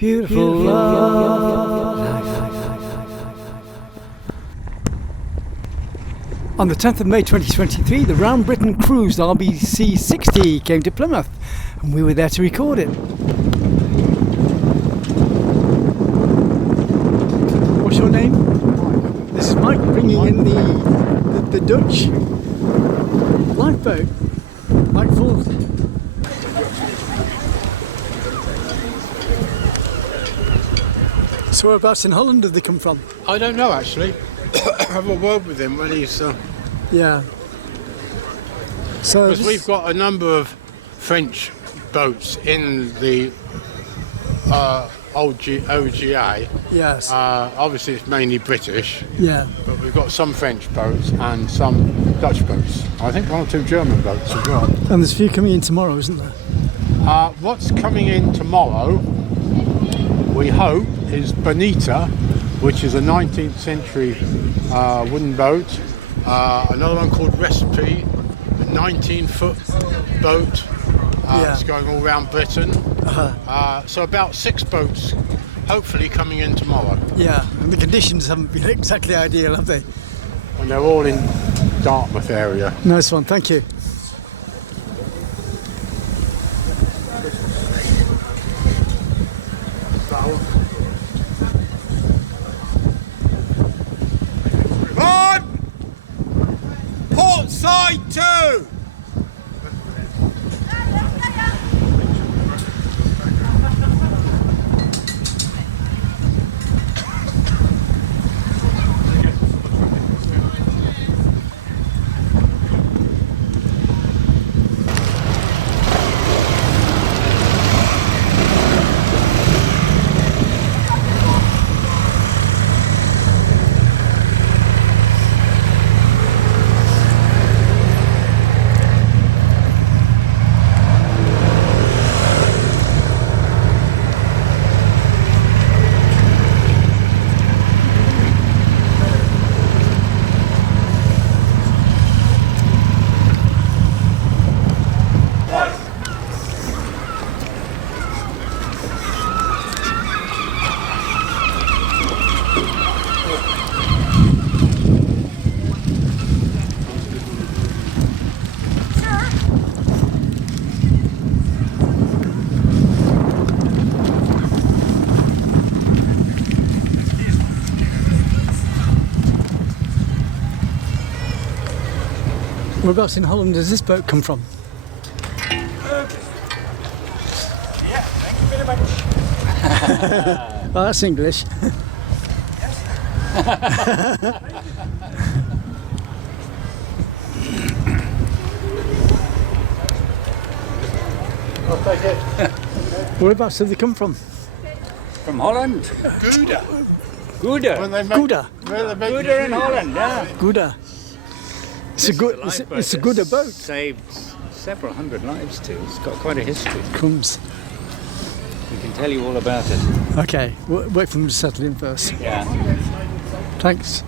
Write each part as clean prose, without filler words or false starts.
Beautiful love. On the 10th of May 2023, the Round Britain cruise RBC 60 came to Plymouth, and we were there to record it. What's your name? This is Mike, bringing in the Dutch lifeboat. Mike Ford. So whereabouts in Holland did they come from? I don't know actually. Have a word with him when he's. Yeah. So Because we've got a number of French boats in the OGA. yes. Obviously, it's mainly British, Yeah. but we've got some French boats and some Dutch boats. I think one or two German boats as well. And there's a few coming in tomorrow, isn't there? What's coming in tomorrow, we hope, is Bonita, which is a 19th century wooden boat. Another one called Recipe, a 19-foot boat. It's going all around Britain. So about 6 boats, hopefully, coming in tomorrow. Yeah, and the conditions haven't been exactly ideal, have they? And they're all in Dartmouth area. Nice one, thank you. On! Port side 2! Whereabouts in Holland does this boat come from? Yeah, thank you very much. Well, that's English. I'll take it. Whereabouts do they come from? From Holland. Gouda. Gouda. When they make, Gouda. when they make Gouda in Holland, yeah. Gouda. It's a good. It's a Gouda boat. Saved several hundred lives too. It's got quite a history. Crumbs. We can tell you all about it. Okay, wait for them to settle in first. Yeah. Thanks.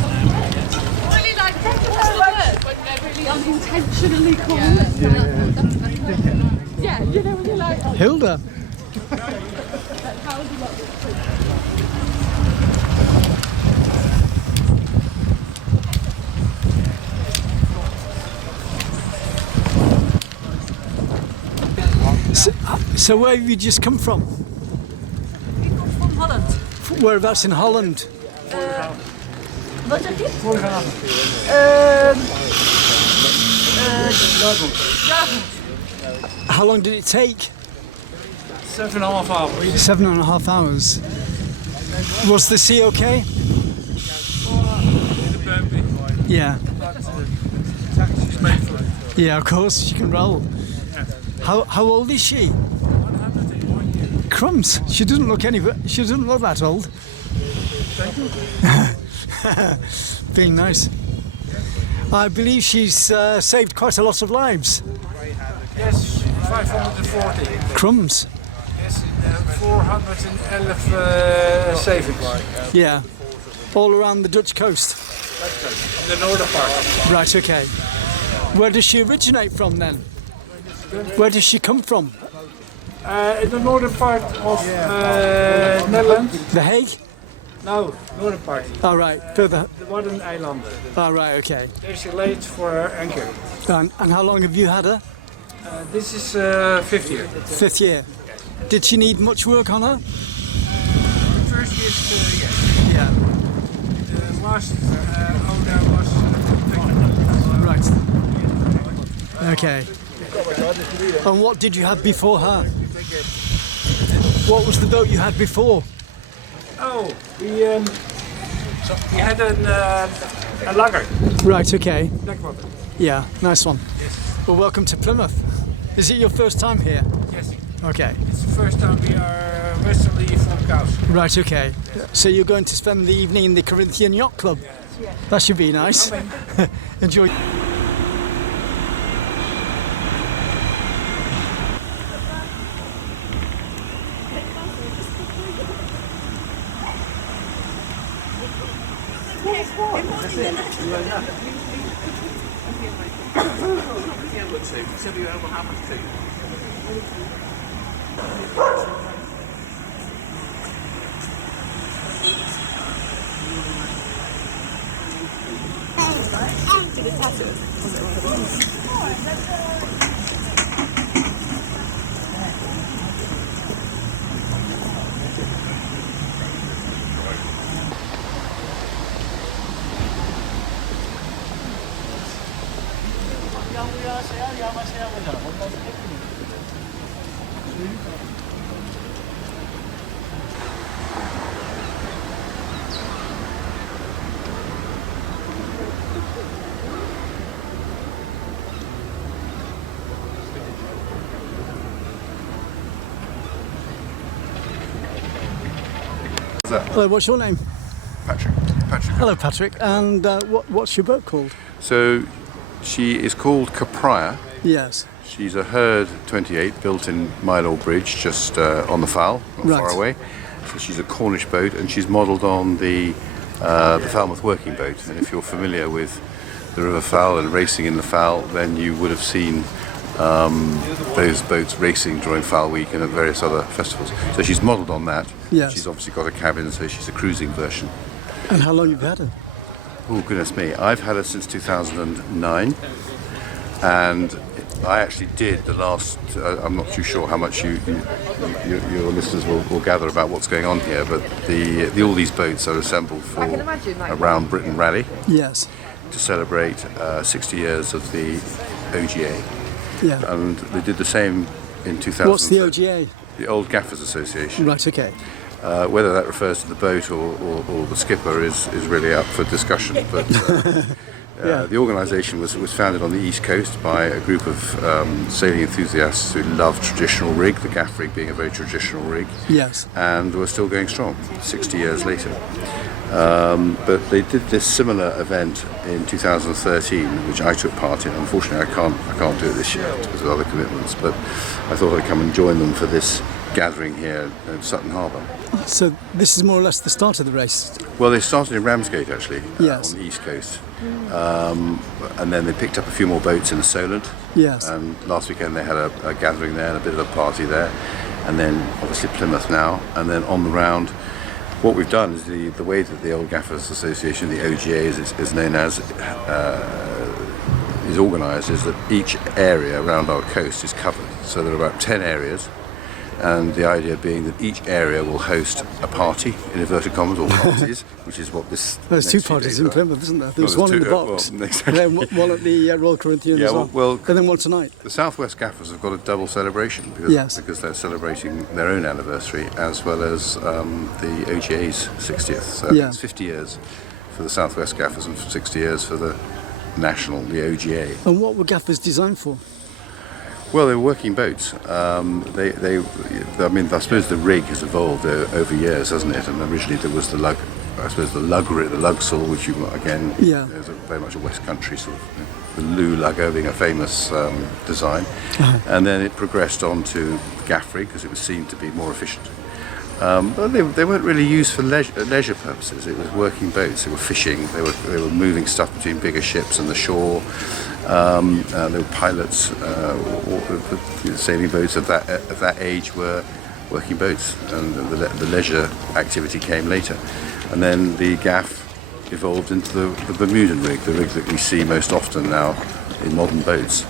Really like to work when they're really unintentionally cool. Yeah, you know when you're like, oh, Hilda. So where have you just come from? we come from Holland. Whereabouts in Holland? Wat zeg je? How long did it take? 7.5 hours. 7.5 hours. Was the sea okay? Yeah. Yeah, of course, she can roll. How old is she? Crumbs. She doesn't look that old. Being nice. I believe she's saved quite a lot of lives. Yes, 540. Crumbs. Yes, 411 savings. Yeah. All around the Dutch coast. In the northern part. Right, okay. Where does she originate from then? Where does she come from? In the northern part of Netherlands. The Hague? No, northern part. All right, further. The Wadden Island. All right, okay. There she laid for her anchor. And how long have you had her? This is 5th year. 5th year. Did she need much work on her? The first year, yes. Yeah. The last owner was Right. Okay. And what did you have before her? What was the boat you had before? we had a lager. Right, okay. Blackwater. Yeah, nice one. Yes. Well, welcome to Plymouth. Is it your first time here? Yes. Okay. It's the first time we are westerly from coast. Right, okay. So you're going to spend the evening in the Corinthian Yacht Club? That should be nice. Enjoy. Hello, what's your name? Patrick. Hello, Patrick. And what's your boat called? So she is called Capria. Yes. She's a Herd 28 built in Mile Bridge, just on the Foul, not far Right. away. So she's a Cornish boat, and she's modelled on the Falmouth working boat. And if you're familiar with the River Foul and racing in the Foul, then you would have seen those boats racing during Foul Week and at various other festivals. So she's modelled on that. Yes. She's obviously got a cabin, so she's a cruising version. And how long have you had her? Oh, goodness me. I've had her since 2009, and I actually did the last, I'm not too sure how much your listeners will gather about what's going on here, but all these boats are assembled for a Round Britain rally Yes. to celebrate 60 years of the OGA. Yeah. And they did the same in 2000. What's the OGA? The Old Gaffers Association. Right, okay. Whether that refers to the boat or the skipper is really up for discussion. But Yeah. the organisation was founded on the East Coast by a group of sailing enthusiasts who love traditional rig, the gaff rig being a very traditional rig, Yes. and we're still going strong 60 years later. But they did this similar event in 2013, which I took part in. Unfortunately, I can't do it this year because of other commitments. But I thought I'd come and join them for this gathering here at Sutton Harbor. So this is more or less the start of the race. Well, they started in Ramsgate actually, Yes. on the east coast, and then they picked up a few more boats in the Solent. Yes. And last weekend they had a gathering there and a bit of a party there, and then obviously Plymouth now, and then on the round. What we've done is the way that the Old Gaffers Association, the OGA is known as, is organised is that each area around our coast is covered. So there are about 10 areas, and the idea being that each area will host a party, in inverted commas, or parties, which is what this. There's next two few parties days in are. Plymouth, isn't there? There's Well, one in there's the two, box, well, exactly. and then one at the Royal Corinthian Yeah, as well. well, and then one tonight. The Southwest Gaffers have got a double celebration Yes. because they're celebrating their own anniversary as well as the OGA's 60th. So Yeah. it's 50 years for the Southwest Gaffers and 60 years for the national, the OGA. And what were gaffers designed for? Well, they're working boats. I mean, I suppose the rig has evolved over years, hasn't it? And originally there was the lug sail, which you again Yeah. is very much a West Country sort of, the Lou lugger being a famous design, and then it progressed on to gaff rig because it was seen to be more efficient. But they weren't really used for leisure purposes. It was working boats. They were fishing. They were moving stuff between bigger ships and the shore. There were pilots. Sailing boats of that age were working boats, and the leisure activity came later. And then the gaff evolved into the Bermudan rig, the rig that we see most often now in modern boats.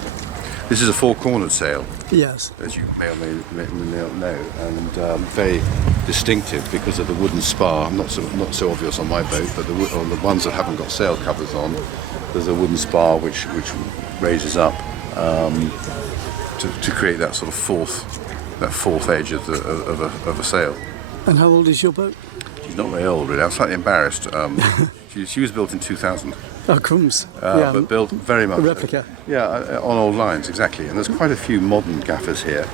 This is a four-cornered sail, Yes. as you may or may not know, and very distinctive because of the wooden spar. Not so obvious on my boat, but on the ones that haven't got sail covers on, there's a wooden spar which raises up to create that sort of fourth edge of a sail. And how old is your boat? She's not very old, really. I'm slightly embarrassed. She was built in 2000. Oh, crumbs. But built very much a replica. on old lines, exactly. And there's quite a few modern gaffers here,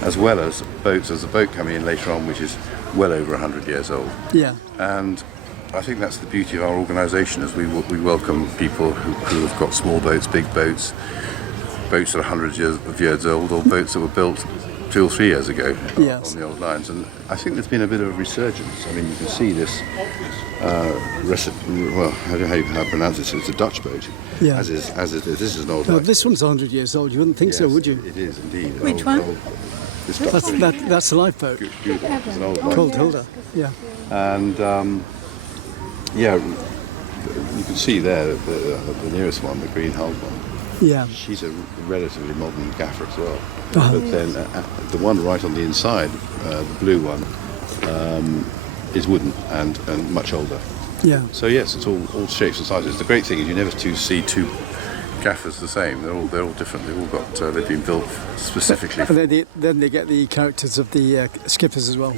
as well as boats. There's a boat coming in later on which is well over 100 years old. Yeah. And I think that's the beauty of our organisation, is we welcome people who have got small boats, big boats, boats that are hundreds of years old, or boats that were built 2 or 3 years ago Yes. on the old lines. And I think there's been a bit of a resurgence. I mean, you can see this how do you pronounce this? It's a Dutch boat. Yeah. As is this is an old. Now, life. this one's 100 years old. You wouldn't think so, Yes, would you? It is indeed. Which one? This Dutch boat. That's a lifeboat Good. It's an old life. called Hilda. Yeah. And you can see there the nearest one, the green hulled one. Yeah. She's a relatively modern gaffer as well. Uh-huh. But then the one right on the inside, the blue one, is wooden and much older. Yeah. So yes, it's all shapes and sizes. The great thing is you never see two gaffers the same. They're all different. They've all got they've been built specifically. And then they get the characters of the skippers as well.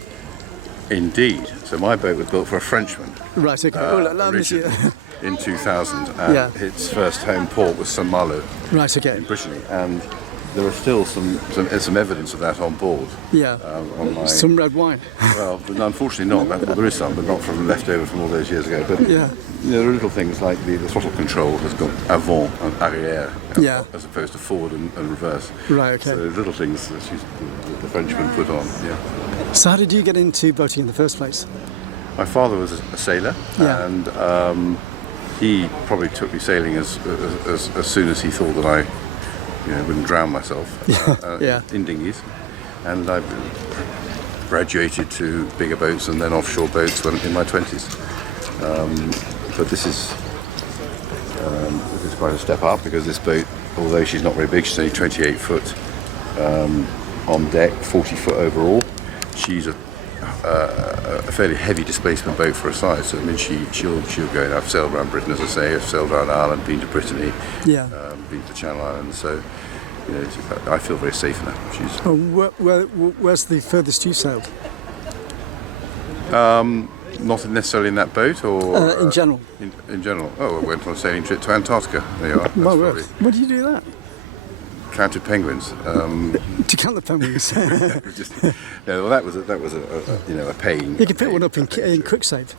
Indeed. So my boat was built for a Frenchman. Right. Okay. Oh, la, monsieur. originally in 2000, and Yeah. its first home port was St Malo Right. Okay. in Brittany, and there are still some evidence of that on board. Yeah. On my, Some red wine. well, but unfortunately not. Well, there is some, but not from left over from all those years ago. But Yeah. there are little things like the throttle control has got avant and arrière, Yeah. as opposed to forward and reverse. Right. Okay. So little things that the Frenchman put on. Yeah. So how did you get into boating in the first place? My father was a sailor, Yeah. and he probably took me sailing as soon as he thought that I wouldn't drown myself Yeah. in dinghies. And I graduated to bigger boats and then offshore boats when in my 20s. But this is quite a step up, because this boat, although she's not very big, she's only 28 foot on deck, 40 foot overall. She's a fairly heavy displacement boat for her size. So I mean, she'll go. And I've sailed around Britain, as I say. I've sailed around Ireland, been to Brittany, Yeah. been to Channel Islands. So I feel very safe in her. She's Oh, where's the furthest you sailed? not necessarily in that boat, or In general. In general. Oh, I went on a sailing trip to Antarctica. There you are. That's My probably word. Where do you do that? counted penguins. To count the penguins. Well, that was a pain. You could put one up in Quicksave.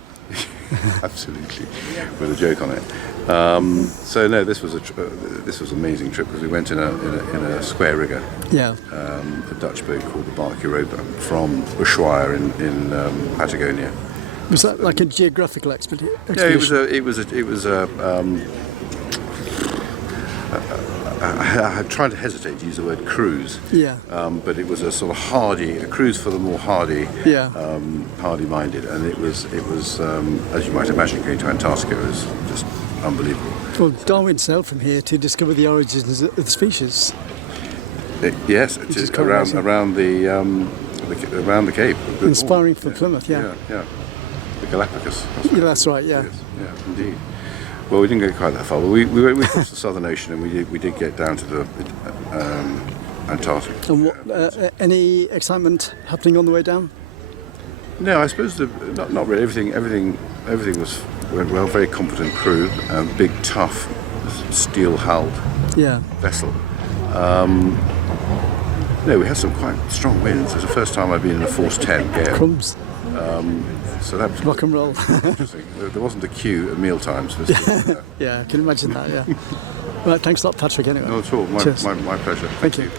Absolutely, with a joke on it. So no, this was an amazing trip, because we went in a square rigger, Yeah. a Dutch boat called the Barbican from Ushuaia in Patagonia. Was that like a geographical expedition? Yeah, it was a. I tried to hesitate to use the word cruise. Yeah. But it was a sort of a cruise for the more hardy. Yeah. Hardy-minded, and it was as you might imagine, going to Antarctica was just unbelievable. Well, Darwin sailed from here to discover the origins of the species. Yes, Which is around quite around the Cape. Inspiring for Plymouth, yeah. Yeah. The Galapagos. Yeah, that's right. Yeah. Yes, yeah, indeed. Well, we didn't go quite that far, but we crossed the Southern Ocean, and we did get down to the Antarctic. And what? Any excitement happening on the way down? No, I suppose not really. Everything went well. Very competent crew, big, tough, steel-hulled Yeah. vessel. No, we had some quite strong winds. It was the first time I'd been in a force 10 gale. Crumbs. So that was Rock and roll. interesting. There wasn't a queue at meal times. Yeah, I can imagine that. Yeah. Right. Thanks a lot, Patrick. Anyway. Not at all. Cheers. My pleasure. Thank you.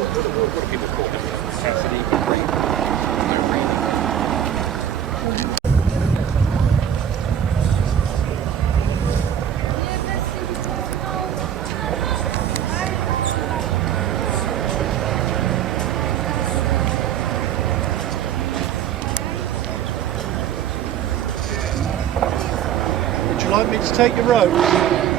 What do people call it? Cassidy, brain. Would you like me to take your ropes?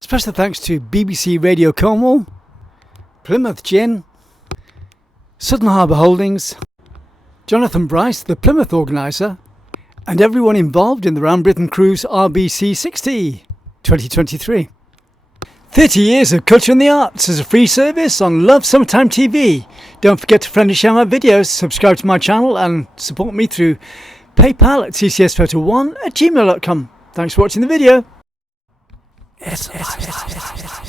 Special thanks to BBC Radio Cornwall, Plymouth Gyn, Sutton Harbor Holdings, Jonathan Brice, the Plymouth organiser, and everyone involved in the Round Britain Cruise RBC 60 2023. 30 years of culture and the arts as a free service on Love Summertime TV. Don't forget to friendly share my videos, subscribe to my channel and support me through PayPal at tcsphoto1@gmail.com. Thanks for watching the video. It's a lifestyle.